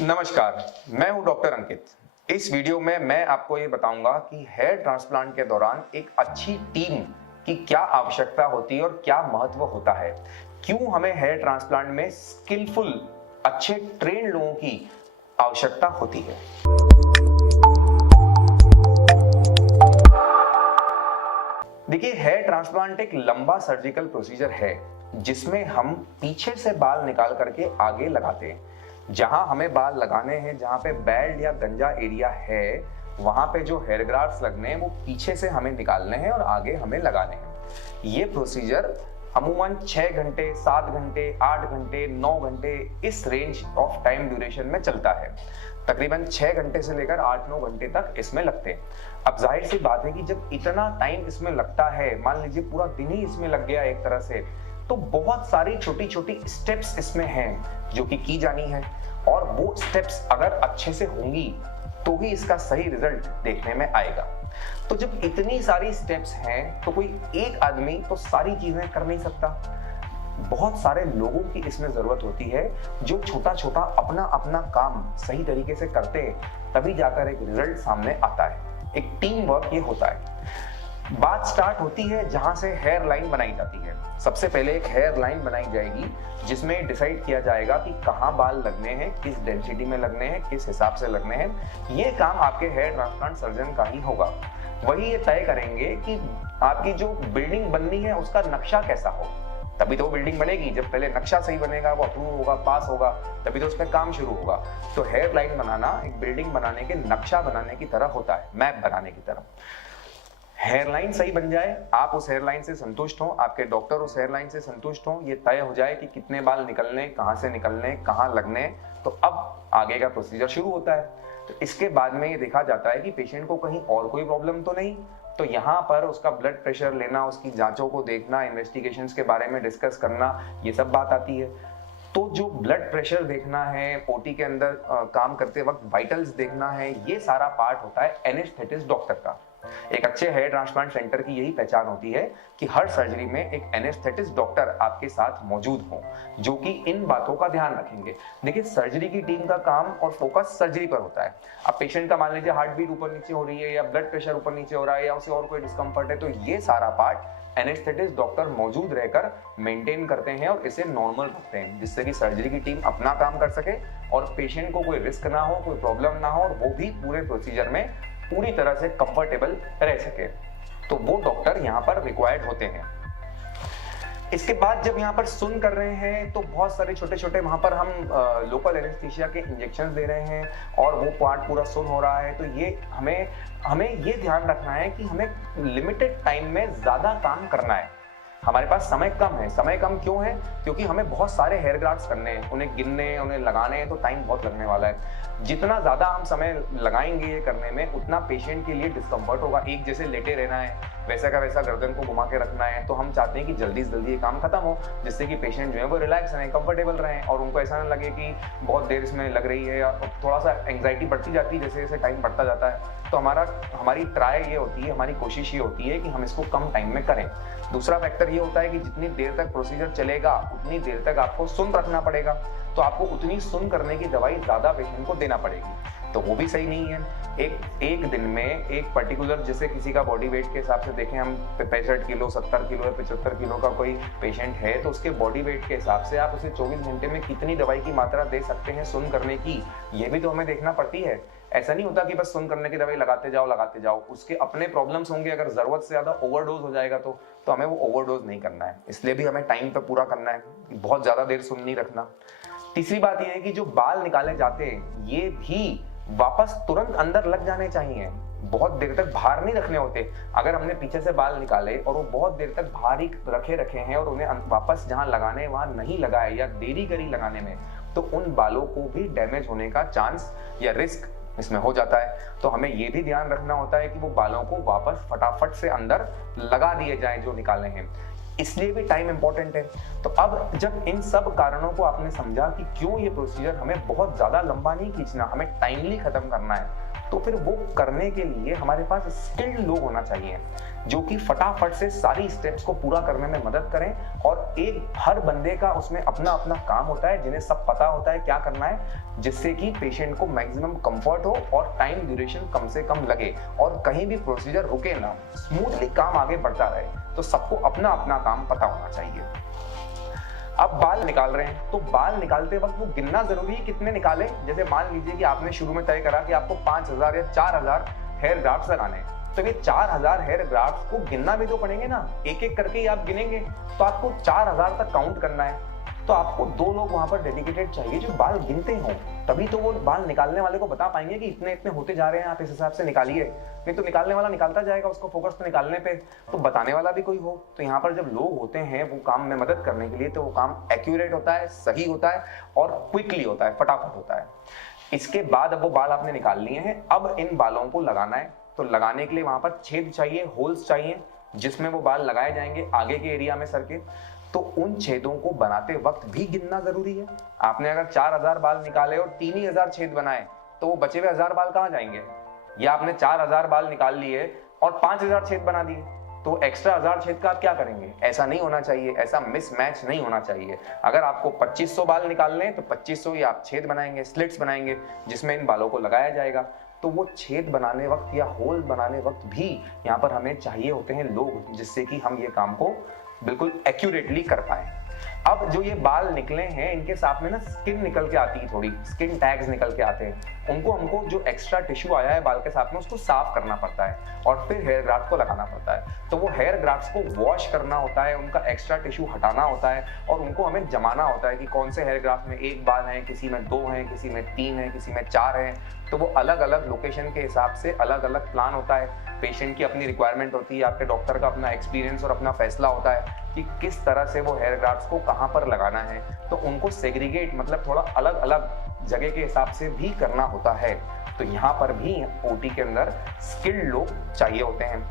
नमस्कार, मैं हूं डॉक्टर अंकित। इस वीडियो में मैं आपको ये बताऊंगा कि हेयर ट्रांसप्लांट के दौरान एक अच्छी टीम की क्या आवश्यकता होती है और क्या महत्व होता है। क्यों हमें हेयर ट्रांसप्लांट में स्किलफुल, अच्छे ट्रेन लोगों की आवश्यकता होती है। देखिए, हेयर ट्रांसप्लांट एक लंबा सर्जिकल प्रोसीजर है जिसमें हम पीछे से बाल निकाल करके आगे लगाते हैं। जहां हमें बाल लगाने हैं, जहां पे बैल्ड या गंजा एरिया है, वहां पे जो हेयर ग्राफ्ट्स लगने हैं वो पीछे से हमें निकालने हैं और आगे हमें लगाने हैं। ये प्रोसीजर अमूमन 6 घंटे, 7 घंटे, 8 घंटे, 9 घंटे इस रेंज ऑफ टाइम ड्यूरेशन में चलता है। तकरीबन 6 घंटे से लेकर 8-9 घंटे तक इसमें लगते हैं। अब जाहिर सी बात है कि जब इतना टाइम इसमें लगता है, मान लीजिए पूरा दिन ही इसमें लग गया एक तरह से, तो बहुत सारी छोटी छोटी स्टेप्स इसमें हैं जो कि की जानी है, और वो स्टेप्स अगर अच्छे से होंगी तो ही इसका सही रिजल्ट देखने में आएगा। तो जब इतनी सारी स्टेप्स हैं तो कोई एक आदमी तो सारी चीजें कर नहीं सकता। बहुत सारे लोगों की इसमें जरूरत होती है जो छोटा छोटा अपना अपना काम सही तरीके से करते हैं, तभी जाकर एक रिजल्ट सामने आता है। एक टीम वर्क ये होता है। बात स्टार्ट होती है जहां से हेयर लाइन बनाई जाती है। सबसे पहले एक हेयर लाइन बनाई जाएगी जिसमें डिसाइड किया जाएगा कि कहां बाल लगने हैं, किस डेंसिटी में लगने हैं, किस हिसाब से लगने हैं। ये काम आपके हेयर ट्रांसप्लांट सर्जन का ही होगा। वही ये तय करेंगे कि आपकी जो बिल्डिंग बननी है उसका नक्शा कैसा हो। तभी तो वो बिल्डिंग बनेगी। जब पहले नक्शा सही बनेगा, वो अप्रूव होगा, पास होगा, तभी तो उसमें काम शुरू होगा। तो हेयर लाइन बनाना एक बिल्डिंग बनाने के नक्शा बनाने की तरह होता है, मैप बनाने की तरह। हेयरलाइन सही बन जाए, आप उस हेयरलाइन से संतुष्ट हो, आपके डॉक्टर उस हेयरलाइन से संतुष्ट हो, ये तय हो जाए कि कितने बाल निकलने, कहां से निकलने, कहां लगने, तो अब आगे का प्रोसीजर शुरू होता है। तो इसके बाद में ये देखा जाता है कि पेशेंट को कहीं और कोई प्रॉब्लम तो नहीं। तो यहाँ पर उसका ब्लड प्रेशर लेना, उसकी जांचों को देखना, इन्वेस्टिगेशंस के बारे में डिस्कस करना, ये सब बात आती है। तो जो ब्लड प्रेशर देखना है, ओटी के अंदर काम करते वक्त वाइटल्स देखना है, ये सारा पार्ट होता है एनेस्थेटिस्ट डॉक्टर का। एक अच्छे हेयर ट्रांसप्लांट सेंटर की यही पहचान होती है कि हर सर्जरी में एक एनेस्थेटिस्ट डॉक्टर आपके साथ मौजूद हो जो कि इन बातों का ध्यान रखेंगे। देखिए, सर्जरी की टीम का काम और फोकस सर्जरी पर होता है। अब पेशेंट का मान लीजिए हार्ट बीट ऊपर नीचे हो रही है, या ब्लड प्रेशर ऊपर नीचे हो रहा है, या उसे और कोई डिस्कम्फर्ट है, तो ये सारा पार्ट एनेस्थेटिस्ट डॉक्टर मौजूद रहकर मेंटेन करते हैं और इसे नॉर्मल रखते हैं, जिससे कि सर्जरी की टीम अपना काम कर सके और पेशेंट को कोई रिस्क ना हो, कोई प्रॉब्लम ना हो, और वो भी पूरे प्रोसीजर में पूरी तरह से कंफर्टेबल रह सके। तो वो डॉक्टर यहाँ पर रिक्वायर्ड होते हैं। इसके बाद जब यहाँ पर सुन कर रहे हैं तो बहुत सारे छोटे छोटे वहां पर हम लोकल एनेस्थीसिया के इंजेक्शन दे रहे हैं और वो पार्ट पूरा सुन हो रहा है। तो ये हमें ये ध्यान रखना है कि हमें लिमिटेड टाइम में ज्यादा काम करना है। हमारे पास समय कम है। समय कम क्यों है? क्योंकि हमें बहुत सारे हेयर ग्राफ्ट्स करने हैं, उन्हें गिनने, उन्हें लगाने हैं, तो टाइम बहुत लगने वाला है। जितना ज्यादा हम समय लगाएंगे ये करने में, उतना पेशेंट के लिए डिस्कम्फर्ट होगा। एक जैसे लेटे रहना है, वैसा का वैसा गर्दन को घुमा के रखना है। तो हम चाहते हैं कि जल्दी से जल्दी ये काम खत्म हो, जिससे कि पेशेंट जो है वो रिलैक्स रहें, कंफर्टेबल रहें, और उनको ऐसा ना लगे कि बहुत देर इसमें लग रही है, या थोड़ा सा एंग्जाइटी बढ़ती जाती है जैसे जैसे टाइम बढ़ता जाता है। तो हमारी ट्राई ये होती है, हमारी कोशिश ये होती है कि हम इसको कम टाइम में करें। दूसरा फैक्टर ये होता है कि जितनी देर तक प्रोसीजर चलेगा उतनी देर तक आपको सुन रखना पड़ेगा। तो आपको उतनी सुन करने की दवाई ज्यादा पेशेंट को देना पड़ेगी, तो वो भी सही नहीं है। एक दिन में एक पर्टिकुलर, जैसे किसी का बॉडी वेट के हिसाब से देखें, हम 65 किलो, 70 किलो या 75 किलो का कोई पेशेंट है, तो उसके बॉडी वेट के हिसाब से आप उसे 24 घंटे में कितनी दवाई की मात्रा दे सकते हैं सुन करने की, ये भी तो हमें देखना पड़ती है। ऐसा नहीं होता कि बस सुन करने की दवाई लगाते जाओ। उसके अपने प्रॉब्लम्स होंगे। अगर जरूरत से ज्यादा ओवरडोज हो जाएगा तो हमें वो ओवरडोज नहीं करना है। इसलिए भी हमें टाइम पे पूरा करना है, बहुत ज्यादा देर सुन नहीं रखना। तीसरी बात यह है कि जो बाल निकाले जाते हैं ये भी वापस तुरंत अंदर लग जाने चाहिए, बहुत देर तक बाहर नहीं रखने होते। अगर हमने पीछे से बाल निकाले और वो बहुत देर तक बाहर ही रखे हैं और उन्हें वापस जहां लगाने वहां नहीं लगाए, या देरी करी लगाने में, तो उन बालों को भी डैमेज होने का चांस या रिस्क इसमें हो जाता है। तो हमें ये भी ध्यान रखना होता है कि वो बालों को वापस फटाफट से अंदर लगा दिए जाएं जो निकाले हैं। इसलिए भी टाइम इंपॉर्टेंट है। तो अब जब इन सब कारणों को आपने समझा कि क्यों ये प्रोसीजर हमें बहुत ज्यादा लंबा नहीं खींचना, हमें टाइमली खत्म करना है, तो फिर वो करने के लिए हमारे पास स्किल्ड लोग होना चाहिए जो कि फटाफट से सारी स्टेप्स को पूरा करने में मदद करें। और एक हर बंदे का उसमें अपना अपना काम होता है, जिन्हें सब पता होता है क्या करना है, जिससे कि पेशेंट को मैक्सिमम कंफर्ट हो और टाइम ड्यूरेशन कम से कम लगे और कहीं भी प्रोसीजर रुके ना, स्मूथली काम आगे बढ़ता रहे। तो सबको अपना अपना काम पता होना चाहिए। अब बाल निकाल रहे हैं, तो बाल निकालते वक्त वो गिनना जरूरी है कितने निकाले। जैसे मान लीजिए कि आपने शुरू में तय करा कि आपको 5000 या 4000 हेयर ग्राफ्ट्स लगाने हैं, तो ये 4000 हेयर ग्राफ्ट्स को गिनना भी तो पड़ेंगे ना, एक एक करके ही आप गिनेंगे, तो आपको 4000 तक काउंट करना है। तो आपको 2 लोग वहां पर डेडिकेटेड चाहिए जो बाल गिनते हों, तभी तो वो बाल निकालने वाले को बता पाएंगे कि इतने इतने होते जा रहे हैं, आप इस हिसाब से निकालिए। नहीं तो निकालने वाला निकालता जाएगा, उसको फोकस तो निकालने पे, तो बताने वाला भी कोई हो। तो यहाँ पर जब लोग होते हैं वो काम में मदद करने के लिए, तो वो काम एक्यूरेट होता है, सही होता है और क्विकली होता है, फटाफट होता है। इसके बाद अब वो बाल आपने निकाल लिए हैं, अब इन बालों को लगाना है। तो लगाने के लिए वहां पर छेद चाहिए, होल्स चाहिए, जिसमें वो बाल लगाए जाएंगे आगे के एरिया में सर के। तो उन छेदों को बनाते वक्त भी गिनना जरूरी है। आपने अगर 4000 बाल निकाले और 3000 छेद बनाए, तो वो बचे हुए 1000 बाल कहाँ जाएंगे? या आपने 4000 बाल निकाल लिए और 5000 छेद बना दिए, तो एक्स्ट्रा 1000 छेद का आप क्या करेंगे? ऐसा नहीं होना चाहिए, ऐसा मिसमैच नहीं होना चाहिए। अगर आपको 2500 बाल निकालने हैं तो 2500 ही आप छेद बनाएंगे, स्लिट्स बनाएंगे, जिसमें इन बालों को लगाया जाएगा। तो वो छेद बनाने वक्त या होल बनाने वक्त भी यहाँ पर हमें चाहिए होते हैं लोग, जिससे कि हम ये काम को बिल्कुल एक्यूरेटली कर पाए। अब जो ये बाल निकले हैं, इनके साथ में ना स्किन निकल के आती है, थोड़ी स्किन टैग्स निकल के आते हैं। उनको हमको जो एक्स्ट्रा टिश्यू आया है बाल के साथ में, उसको साफ करना पड़ता है और फिर हेयर ग्राफ्ट को लगाना पड़ता है। तो वो हेयर ग्राफ्ट्स को वॉश करना होता है, उनका एक्स्ट्रा टिश्यू हटाना होता है और उनको हमें जमाना होता है कि कौन से हेयर ग्राफ्ट में 1 बाल है, किसी में 2 है, किसी में 3 है, किसी में 4 है। तो वो अलग अलग लोकेशन के हिसाब से अलग अलग प्लान होता है। पेशेंट की अपनी रिक्वायरमेंट होती है, आपके डॉक्टर का अपना एक्सपीरियंस और अपना फैसला होता है कि किस तरह से वो हेयर ग्राफ्ट्स को कहाँ पर लगाना है। तो उनको सेग्रीगेट, मतलब थोड़ा अलग अलग जगह के हिसाब से भी करना होता है। तो यहाँ पर भी ओटी के अंदर स्किल्ड लोग चाहिए होते हैं।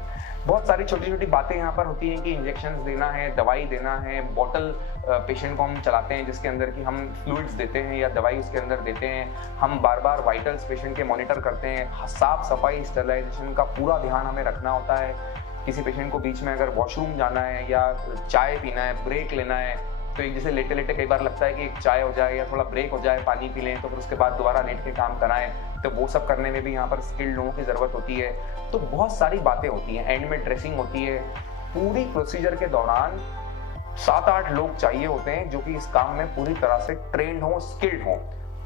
बहुत सारी छोटी छोटी बातें यहाँ पर होती हैं कि इंजेक्शंस देना है, दवाई देना है, बॉटल पेशेंट को हम चलाते हैं जिसके अंदर कि हम फ्लूइड्स देते हैं या दवाई उसके अंदर देते हैं। हम बार बार वाइटल्स पेशेंट के मॉनिटर करते हैं, साफ सफाई स्टेरिलाइजेशन का पूरा ध्यान हमें रखना होता है। किसी पेशेंट को बीच में अगर वॉशरूम जाना है या चाय पीना है, ब्रेक लेना है, तो एक जैसे लेटे लेटे कई बार लगता है कि एक चाय हो जाए या थोड़ा ब्रेक हो जाए, पानी पी लें, तो फिर उसके बाद दोबारा लेट के काम कराएं, तो वो सब करने में भी यहाँ पर स्किल्ड लोगों की ज़रूरत होती है। तो बहुत सारी बातें होती हैं, एंड में ड्रेसिंग होती है। पूरी प्रोसीजर के दौरान 7-8 लोग चाहिए होते हैं जो कि इस काम में पूरी तरह से ट्रेंड हो, स्किल्ड हो।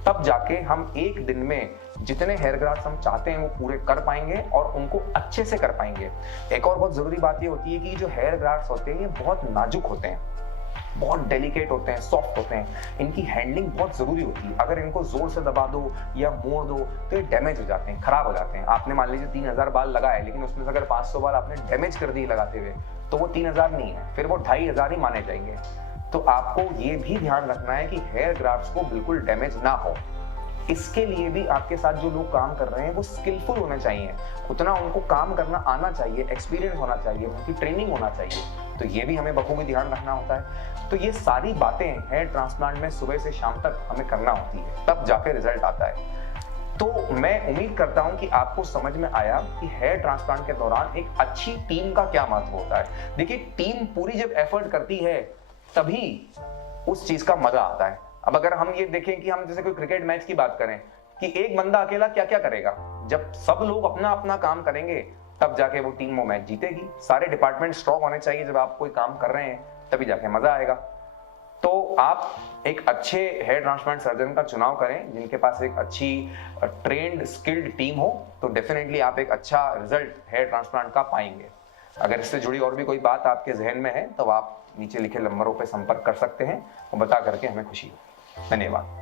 तब जाके हम एक दिन में जितने हेयर ग्राफ्ट्स हम चाहते हैं वो पूरे कर पाएंगे और उनको अच्छे से कर पाएंगे। एक और बहुत जरूरी बात ये होती है कि जो हेयर ग्राफ्ट्स होते हैं ये बहुत नाजुक होते हैं, बहुत डेलिकेट होते हैं, सॉफ्ट होते हैं। इनकी हैंडलिंग बहुत जरूरी होती है। अगर इनको जोर से दबा दो या मोड़ दो तो ये डैमेज हो जाते हैं, खराब हो जाते हैं। आपने मान लीजिए 3000 बाल लगाए, लेकिन उसमें से अगर 500 बाल आपने डैमेज कर दिए लगाते हुए, तो वो 3000 नहीं है, फिर वो 2500 ही माने जाएंगे। तो आपको ये भी ध्यान रखना है कि हेयर ग्राफ्ट्स को बिल्कुल डैमेज ना हो। इसके लिए भी आपके साथ जो लोग काम कर रहे हैं वो स्किलफुल होने चाहिए, उतना उनको काम करना आना चाहिए, एक्सपीरियंस होना चाहिए, उनकी ट्रेनिंग होना चाहिए। तो ये भी हमें बखूबी ध्यान रखना होता है। तो ये सारी बातें हेयर ट्रांसप्लांट में सुबह से शाम तक हमें करना होती है, तब जाके रिजल्ट आता है। तो मैं उम्मीद करता हूं कि आपको समझ में आया कि हेयर ट्रांसप्लांट के दौरान एक अच्छी टीम का क्या महत्व होता है। देखिए, टीम पूरी जब एफर्ट करती है तभी उस चीज का मजा आता है। अब अगर हम ये देखें कि हम जैसे कोई क्रिकेट मैच की बात करें कि एक बंदा अकेला क्या क्या करेगा, जब सब लोग अपना अपना काम करेंगे तब जाके वो टीम वो मैच जीतेगी। सारे डिपार्टमेंट स्ट्रॉन्ग होने चाहिए जब आप कोई काम कर रहे हैं, तभी जाके मजा आएगा। तो आप एक अच्छे हेयर ट्रांसप्लांट सर्जन का चुनाव करें जिनके पास एक अच्छी ट्रेंड स्किल्ड टीम हो, तो डेफिनेटली आप एक अच्छा रिजल्ट हेयर ट्रांसप्लांट का पाएंगे। अगर इससे जुड़ी और भी कोई बात आपके जहन में है तो आप नीचे लिखे नंबरों पर संपर्क कर सकते हैं और बता करके हमें खुशी हो। धन्यवाद।